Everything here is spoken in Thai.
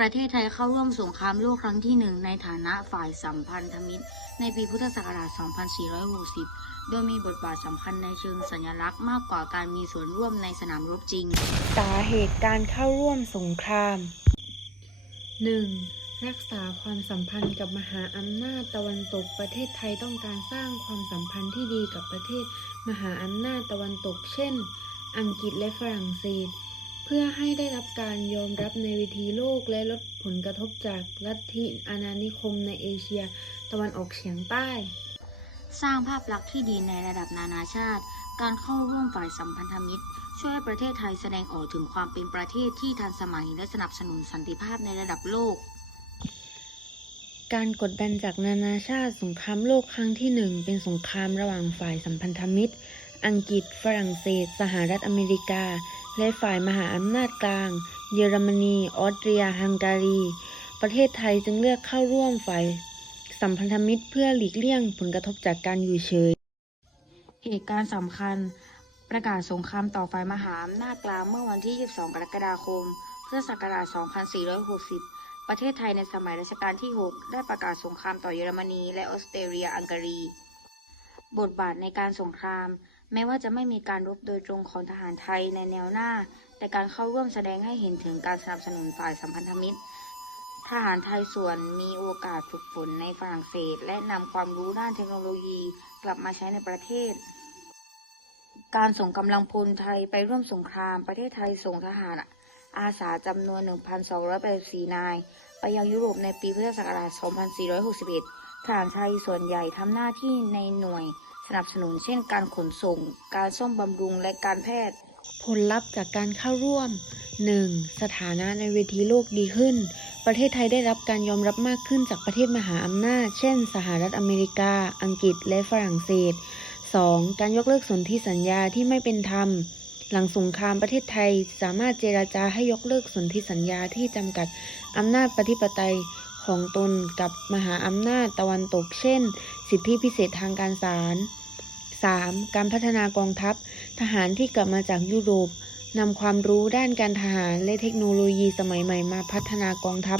ประเทศไทยเข้าร่วมสงครามโลกครั้งที่หนึ่งในฐานะฝ่ายสัมพันธมิตร ในปีพุทธศักราช 2460 โดยมีบทบาทสำคัญในเชิงสัญลักษณ์มากกว่าการมีส่วนร่วมในสนามรบจริง สาเหตุการเข้าร่วมสงคราม 1. รักษาความสัมพันธ์กับมหาอำนาจตะวันตกประเทศไทยต้องการสร้างความสัมพันธ์ที่ดีกับประเทศ มหาอำนาจตะวันตก เช่น อังกฤษและฝรั่งเศสเพื่อให้ได้รับการยอมรับในเวทีโลกและลดผลกระทบจากลัทธิอาณานิคมในเอเชีย ตะวันออกเฉียงใต้ สร้างภาพลักษณ์ที่ดีในระดับนานาชาติ การเข้าร่วมฝ่ายสัมพันธมิตร ช่วยให้ประเทศไทยแสดงออกถึงความเป็นประเทศที่ทันสมัยและสนับสนุนสันติภาพในระดับโลก การกดดันจากนานาชาติสงครามโลกครั้งที่หนึ่งเป็นสงครามระหว่างฝ่ายสัมพันธมิตร อังกฤษ ฝรั่งเศส สหรัฐอเมริกา และฝ่ายมหาอำนาจกลาง เยอรมนี ออสเตรีย ฮังการี ประเทศไทยจึงเลือกเข้าร่วมฝ่ายสัมพันธมิตรเพื่อหลีกเลี่ยงผลกระทบจากการอยู่เฉย เหตุการณ์สำคัญ ประกาศสงครามต่อฝ่ายมหาอำนาจกลางเมื่อวันที่ 22 กรกฎาคม พุทธศักราช 2460 ประเทศไทยในสมัยรัชกาลที่ 6 ได้ประกาศสงครามต่อเยอรมนีและออสเตรเลียอังการี บทบาทในการสงคราม แม้ว่าจะไม่มีการรบโดยตรงของทหารไทยในแนวหน้า แต่การเข้าร่วมแสดงให้เห็นถึงการสนับสนุนฝ่ายสัมพันธมิตร ทหารไทยส่วนมีโอกาสฝึกฝนในฝรั่งเศส และนำความรู้ด้านเทคโนโลยีกลับมาใช้ในประเทศ การส่งกำลังพลไทยไปร่วมสงคราม ประเทศไทยส่งทหารอาสาจำนวน 1,284 นาย ไปยังยุโรปในปีพุทธศักราช 2461 ทหารไทยส่วนใหญ่ทำหน้าที่ในหน่วย นับสนุนเช่นการขนส่ง การซ่อมบำรุงและการแพทย์ ผลลัพธ์จากการเข้าร่วม 1. สถานะในเวทีโลกดีขึ้น ประเทศไทยได้รับการยอมรับมากขึ้นจากประเทศมหาอำนาจ เช่น สหรัฐอเมริกา อังกฤษ และฝรั่งเศส 2. การยกเลิกสนธิสัญญาที่ไม่เป็นธรรม หลังสงครามประเทศไทยสามารถเจราจาให้ยกเลิกสนธิสัญญาที่จำกัดอำนาจปฏิปไตยของตนกับมหาอำนาจตะวันตก เช่น สิทธิพิเศษทางการศาล 3. การพัฒนากองทัพ ทหารที่กลับมาจากยุโรปนำความรู้ด้านการทหารและเทคโนโลยีสมัยใหม่มาพัฒนากองทัพ